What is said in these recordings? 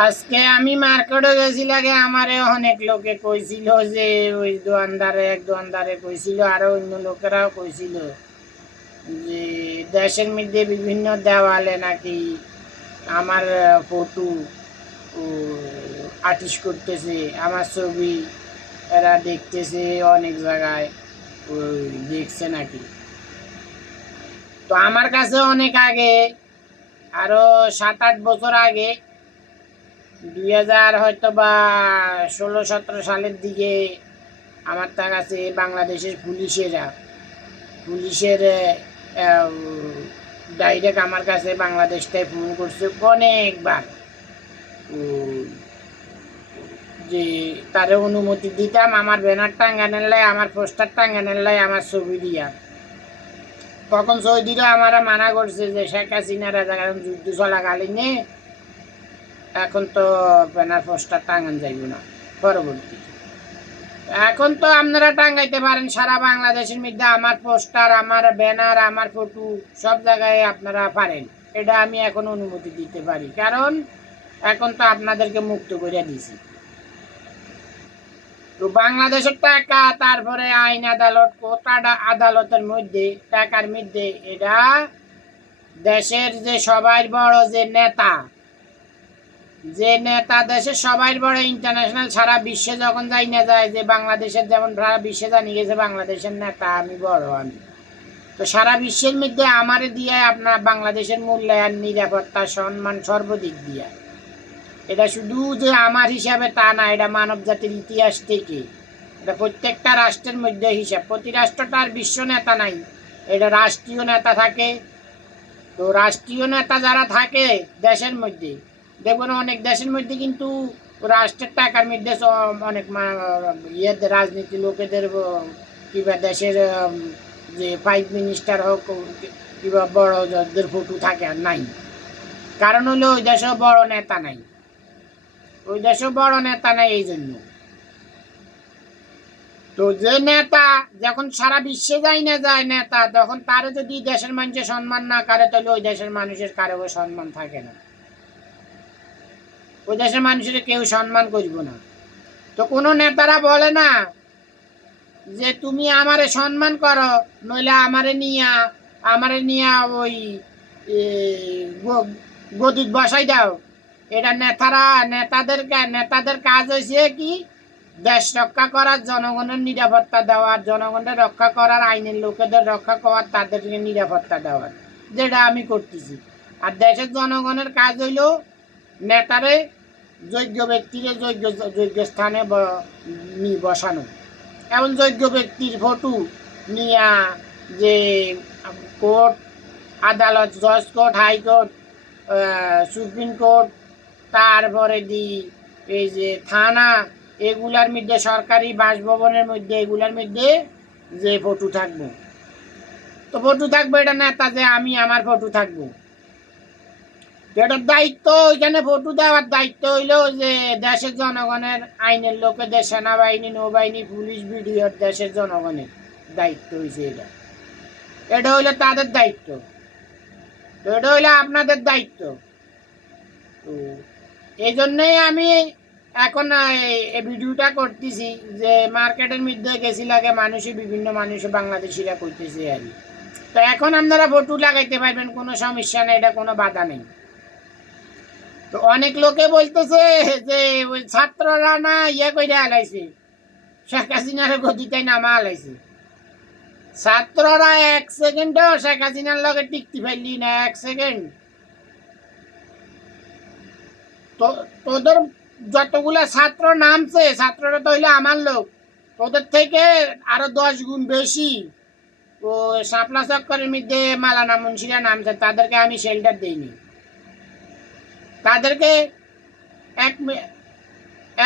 আজকে আমি মার্কেটে গেছি লাগে আমারে অনেক লোকে কইছিল যে ওই এক দোকানদারে কইছিল আরো অন্য লোকেরাও কইছিল যে দেশের মধ্যে বিভিন্ন দেওয়ালে নাকি আমার ফটো আর্টিস্ট করতেছে, আমার ছবি এরা দেখতেছে অনেক জায়গায়, ওই দেখছে নাকি। তো আমার কাছে অনেক আগে, আরো 7-8 বছর আগে, 2000 হয়তো বা 16-17 সালের দিকে আমার তার কাছে বাংলাদেশের পুলিশের ডাইরেক্ট আমার কাছে বাংলাদেশটাই ফোন করছে অনেকবার, যে তারে অনুমতি দিতাম আমার ব্যানার টাঙ্গানের লাই, আমার পোস্টার টাঙ্গানের লাই, আমার ছবি দিয়া। তখন সৌদিরা আমারা মানা করছে যে শেখ হাসিনার এখন যুদ্ধ চলাকালীনে এখন তো ব্যানার পোস্টার টাঙ্গান যাইব না পরবর্তী। এখন তো আপনারা টাঙ্গাইতে পারেন সারা বাংলাদেশের মধ্যে আমার পোস্টার, আমার ব্যানার, আমার ফটো সব জায়গায় আপনারা পারেন। এটা আমি এখন অনুমতি দিতে পারি, কারণ এখন তো আপনাদেরকে মুক্ত করে দিছি। তো বাংলাদেশের টাকা, তারপরে আইন আদালত, কোটা আদালতের মধ্যে টাকার মধ্যে এটা দেশের যে সবাই বড় যে নেতা, দেশের সবাই বড় ইন্টারন্যাশনাল সারা বিশ্বে যখন যাই না যায়, যে বাংলাদেশের যেমন সারা বিশ্বে জানি গেছে বাংলাদেশের নেতা আমি বড়, আমি তো সারা বিশ্বের মধ্যে আমারে দিয়ে আপনার বাংলাদেশের মূল্যায়ন, নিরাপত্তা, সম্মান সর্বদিক দিয়ে। এটা শুধু যে আমার হিসাবে তা না, এটা মানব জাতির ইতিহাস থেকে, এটা প্রত্যেকটা রাষ্ট্রের মধ্যে হিসাব। প্রতি রাষ্ট্রটার বিশ্ব নেতা নাই, এটা রাষ্ট্রীয় নেতা থাকে। তো রাষ্ট্রীয় নেতা যারা থাকে দেশের মধ্যে, দেখবেন অনেক দেশের মধ্যে কিন্তু রাষ্ট্রের টাকার মধ্যে অনেক রাজনীতি লোকেদের কিংবা দেশের যে প্রাইম মিনিস্টার হোক কিংবা বড়দের ফটো থাকে আর নাই। কারণ হলো ওই দেশে বড় নেতা নাই, ওই দেশে বড় নেতা নাই। এই জন্য তো যে নেতা যখন সারা বিশ্বে যায় নেতা, তখন তারও যদি দেশের মানুষের সম্মান না করে, তাহলে ওই দেশের মানুষের কারো সম্মান থাকে না, ওই দেশের মানুষের কেউ সম্মান করব না। তো কোনো নেতারা বলে না যে তুমি আমারে সম্মান করো, নইলে আমারে নিয়া ওই গদিত বসাই দাও। এটা নেতাদের কাজ হয়েছে কি, দেশ রক্ষা করার, জনগণের নিরাপত্তা দেওয়ার, জনগণের রক্ষা করার, আইনের লোকেদের রক্ষা করার, তাদেরকে নিরাপত্তা দেওয়ার, যেটা আমি করতেছি। আর দেশের জনগণের কাজ হইল নেতারে, যোগ্য ব্যক্তিরে যোগ্য স্থানে বসানো। এমন যোগ্য ব্যক্তির ফটো নিয়া যে কোর্ট আদালত, জজ কোর্ট, হাইকোর্ট, সুপ্রিম কোর্ট, তারপরে এই যে থানা, এগুলার মধ্যে সরকারি বাসভবনের মধ্যে, এগুলার মধ্যে যে ফটো থাকবো, তো ফটো থাকবো এটা নেতা যে আমি আমার ফটো থাকবো। এটার দায়িত্ব, ওইখানে ফটো দেওয়ার দায়িত্ব হইলো যে দেশের জনগণের, আইনের লোকেদের, সেনাবাহিনী, নৌবাহিনী, পুলিশ, বিডিআর, দেশের জনগণের দায়িত্ব হয়েছে এটা। এটা হইলো তাদের দায়িত্ব, তো এটা হইলো আপনাদের দায়িত্ব। তো এই জন্যই আমি এখন এই ভিডিওটা করতেছি, যে মার্কেটের মধ্যে গেছি লাগে বিভিন্ন মানুষ বাংলাদেশিরা করতেছে আর। তো এখন আপনারা ফটো লাগাইতে পারবেন, কোনো সমস্যা নেই, এটা কোনো বাধা নেই। তো অনেক লোকে বলতেছে যে ওই ছাত্ররা না করে আলাইছে, শেখ হাসিনার গদিটাই নামা আলাইছে। ছাত্ররা 1 সেকেন্ডও শেখ হাসিনার লগে টিকতে পারলি না, 1 সেকেন্ড। তো তোদের যতগুলা ছাত্র নামছে, ছাত্ররা তো হইলে আমার লোক, তোদের থেকে আরো 10 গুণ বেশি ও শাপলা চক্করের মধ্যে মালানা মুন্সিরা নামছে, তাদেরকে আমি শেল্টার দিইনি। তাদেরকে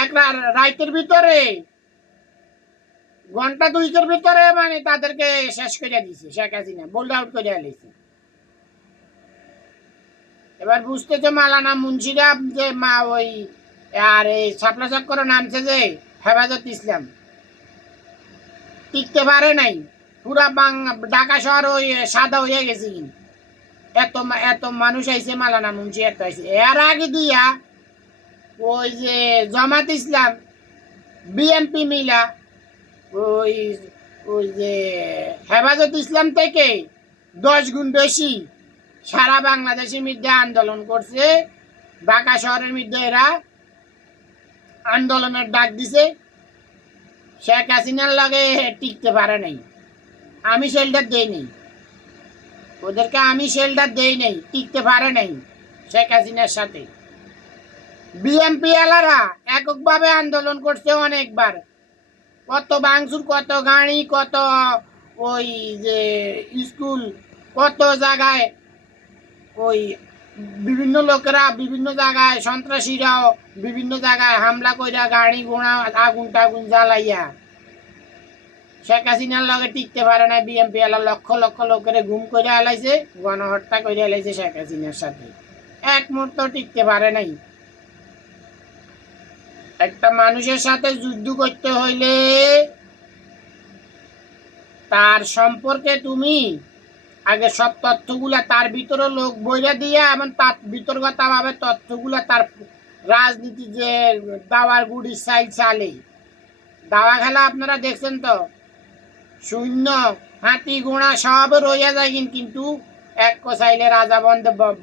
এক রাইতের ভিতরে, ঘন্টা 2-এর ভিতরে মানে তাদেরকে শেষ করে দিছে শেখ হাসিনা, বোল্ড আউট করে আলিছে। এবার বুঝতেছে মালানা মুন্সিরা যে ওই আর এই শাপলা চক্কর নামছে যে হেফাজত ইসলাম, টিকতে পারে নাই। পুরা ঢাকা শহর ওই সাদা হয়ে গেছে, এত মানুষ আইছে, মালানা মুন্সি এত আইছে। এর আগে দিয়া ওই যে জামাত ইসলাম বিএনপি মিলা ওই ওই যে হেফাজত ইসলাম থেকে 10 গুণ বেশি সারা বাংলাদেশের মধ্যে আন্দোলন করছে। ঢাকা শহরের মধ্যে এরা আন্দোলনের ডাক দিছে। শেখ হাসিনার লগে টিকতে পারে নাই। আমি শেল্টার দেই নাই, ওদেরকে আমি শেল্টার দেই নাই, টিকতে পারে নাই শেখ হাসিনার সাথে। বিএনপি এলারা এককভাবে আন্দোলন করছে অনেকবার, কত ভাঙচুর, কত গাড়ি, কত ওই যে স্কুল, কত জায়গায় ওই বিভিন্ন লোকেরা বিভিন্ন জায়গায় সন্ত্রাসীরাও বিভিন্ন জায়গায় হামলা কইরা গাড়ি ঘোড়া আগুন টাগুন জ্বালাইয়া শেখ হাসিনার লগে টিকতে পারে না। বিএনপি এলা লক্ষ লক্ষ লোকের গুম করে আলাইছে, গণহত্যা করে আলাইছে শেখ হাসিনার সাথে। এক মুহূর্ত টিকতে পারে নাই। একটা মানুষের সাথে যুদ্ধ করতে হইলে তার সম্পর্কে তুমি আগে সব তথ্যগুলা তার ভিতরে লোক বইরা দিয়া এবং তার বিতর্কতাভাবে তথ্যগুলা তার রাজনীতি যে দাওয়ার গুড়ি সাইল চালে দাওয়া খেলা আপনারা দেখছেন তো, শূন্য হাতি ঘোড়া সব রইয়া যায় কিন্তু এক চাইলে রাজা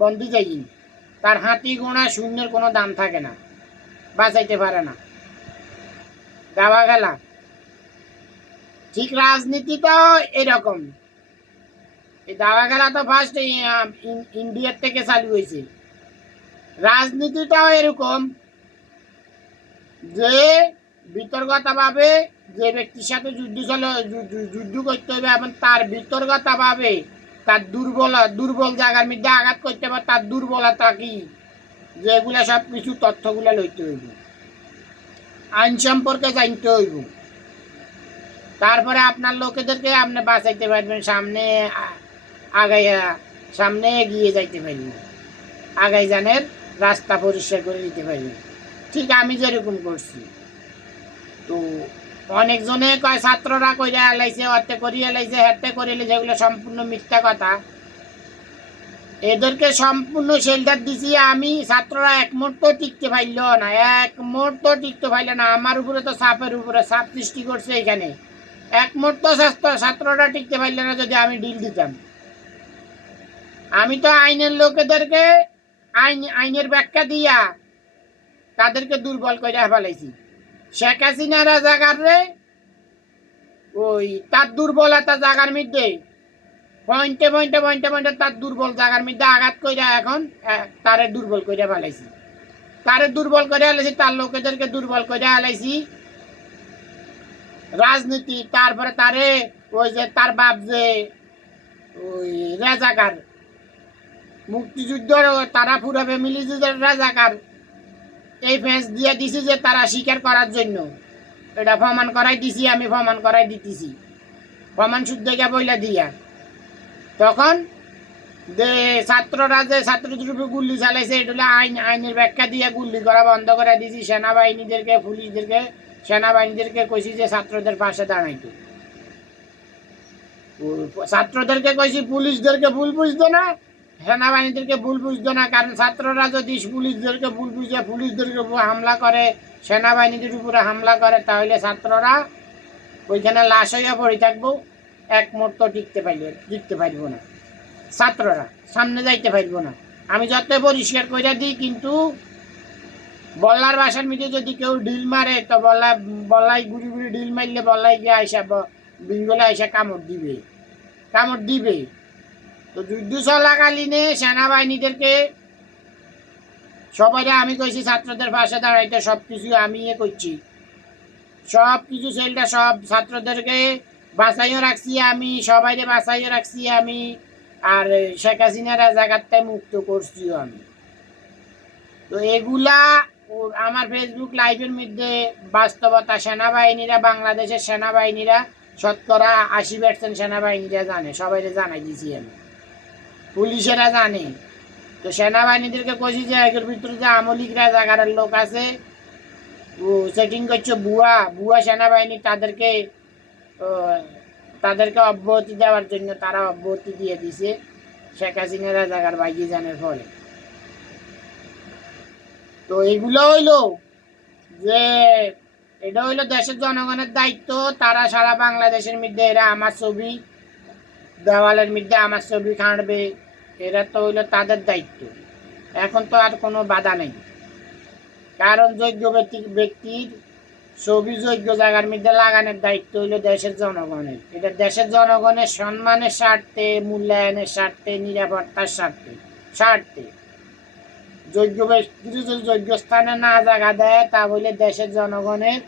বন্দি যাই, তার হাতি ঘোড়া শূন্যের কোনো দাম থাকে না, বাঁচাইতে পারে না। দাওয়া খেলা ঠিক, রাজনীতিটাও এরকম। এই দাওয়া খেলা তো ফার্স্ট ইন্ডিয়ার থেকে চালু হয়েছে। রাজনীতিটাও এরকম যে বিতর্কতাভাবে যে ব্যক্তির সাথে যুদ্ধ করতে হবে এবং তার বিতর্কতাভাবে তার দুর্বল জায়গার মধ্যে আঘাত করতে হবে, তার দুর্বলতা কি, যেগুলা সব কিছু তথ্যগুলা লইতে হইব, আইন সম্পর্কে জানতে হইব। তারপরে আপনার লোকেদেরকে আপনি বাঁচাইতে পারবেন, সামনে এগিয়ে যাইতে পারবেন, আগাই জানের রাস্তা পরিষ্কার করে দিতে পারবেন। ঠিক আমি যেরকম করছি। তো অনেকজনে কয় ছাত্ররা কইরা এলাইছে, অর্থে করিয়ে এলাইছে, হাতে করিয়ে এলাইছে, এগুলো সম্পূর্ণ মিথ্যা কথা। এদেরকে সম্পূর্ণ শেল্টার দিছি আমি। ছাত্ররা এক মুহূর্ত টিকতে পারল না, এক মুহূর্ত টিকতে পারল না। আমার উপরে তো চাপের উপরে চাপ সৃষ্টি করছে এখানে। এক মুহূর্ত ছাত্ররা টিকতে পারল না যদি আমি ডিল দিতাম। আমি তো আইনের লোকেদেরকে আইনের ব্যাখ্যা দিয়া তাদেরকে দুর্বল করে ফেলাইছি। শেখ হাসিনা রাজাকার রে ওই তার দুর্বলতা জায়গার মধ্যে পয়েন্টে পয়েন্টে পয়েন্টে পয়েন্টে তার দুর্বল জায়গার মধ্যে আঘাত কইরা এখন তারে দুর্বল করে ফেলাইছি। তারে দুর্বল করে ফেলাইছি, তার লোকেদেরকে দুর্বল করে ফেলাইছি রাজনীতি। তারপরে তারে ওই যে তার বাপ যে ওই রাজাকার মুক্তিযুদ্ধ, তারা পুরো ফ্যামিলি রাজাকার, এই ফেস দিয়ে দিছি যে তারা স্বীকার করার জন্য। এটা প্রমাণ করাই দিছি, আমি প্রমাণ করাই দিতেছি, প্রমাণ শুদ্ধ বইলা দিয়া। তখন যে ছাত্ররা যে ছাত্রদের উপরে গুল্লি চালাইছে, এটা আইনের ব্যাখ্যা দিয়ে গুল্লি করা বন্ধ করে দিছি। সেনাবাহিনীদেরকে পুলিশদেরকে সেনাবাহিনীদেরকে কইছি যে ছাত্রদের পাশে দাঁড়াইতো। ছাত্রদেরকে কইছি পুলিশদেরকে ভুল বুঝতো না, সেনাবাহিনীদেরকে ভুল বুঝতো না। কারণ ছাত্ররা যদি পুলিশদেরকে ভুল বুঝে পুলিশদেরকে হামলা করে, সেনাবাহিনীদের উপরে হামলা করে, তাহলে ছাত্ররা ওইখানে লাশ হইয়া পড়ে থাকবো, এক মুহূর্ত টিকতে পারবো না, ছাত্ররা সামনে যাইতে পারবো না। আমি যত পরিষ্কার করে দিই, কিন্তু বল্লার বাসার মধ্যে যদি কেউ ঢিল মারে তো বল্লাই গুড়ি গুড়ি ঢিল মারলে বল্লাই গিয়ে আইসা বিঙ্গলে আইসা কামড় দিবে। তো যুদ্ধ চলাকালীনে সেনাবাহিনীদেরকে সবাই আমি কইছি ছাত্রদের পাশে দাঁড়াইতে, সব কিছু আমি করছি, সব কিছু সেলটা সব ছাত্রদেরকে বাঁচাইও রাখছি আমি, সবাইকে বাঁচাইও রাখছি আমি। আর শেখ হাসিনার জায়গাটায় মুক্ত করছিও আমি। তো এগুলা আমার ফেসবুক লাইভের মধ্যে বাস্তবতা। সেনাবাহিনীরা, বাংলাদেশের সেনাবাহিনীরা শতকরা 80% সেনাবাহিনীরা জানে, সবাই জানাই দিছি আমি, পুলিশেরা জানে। তো সেনাবাহিনীদেরকে কইছি যে এর ভিতরে যে আমলিকরা জায়গার লোক আছে, ও সেটিং করছে ভুয়া সেনাবাহিনী, তাদেরকে অব্যাহতি দেওয়ার জন্য তারা অব্যাহতি দিয়ে দিছে শেখ হাসিনারা জায়গার বাইজি জানের ফলে। তো তো এগুলো হইলো যে এটা হইলো দেশের জনগণের দায়িত্ব। তারা সারা বাংলাদেশের মধ্যে এরা আমার ছবি দেওয়ালের মধ্যে আমার ছবি খাঁড়বে, এরা তো হইলো তাদের দায়িত্ব। এখন তো আর কোনো বাধা নেই, কারণ যোগ্য ব্যক্তির ছবি যোগ্য জায়গার মধ্যে লাগানোর দায়িত্ব হইলো দেশের জনগণের। এটা দেশের জনগণের সম্মানের স্বার্থে, মূল্যায়নের স্বার্থে, নিরাপত্তার স্বার্থে যোগ্য ব্যক্তি যদি যোগ্য স্থানে না জায়গা দেয়, তা হইলে দেশের জনগণের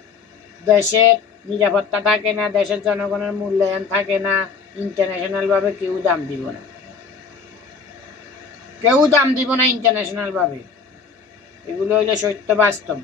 দেশের নিরাপত্তা থাকে না, দেশের জনগণের মূল্যায়ন থাকে না, ইন্টারন্যাশনাল ভাবে কেউ দাম দিব না, কেউ দাম দিব না ইন্টারন্যাশনাল ভাবে। এগুলো হইলে সত্য বাস্তব।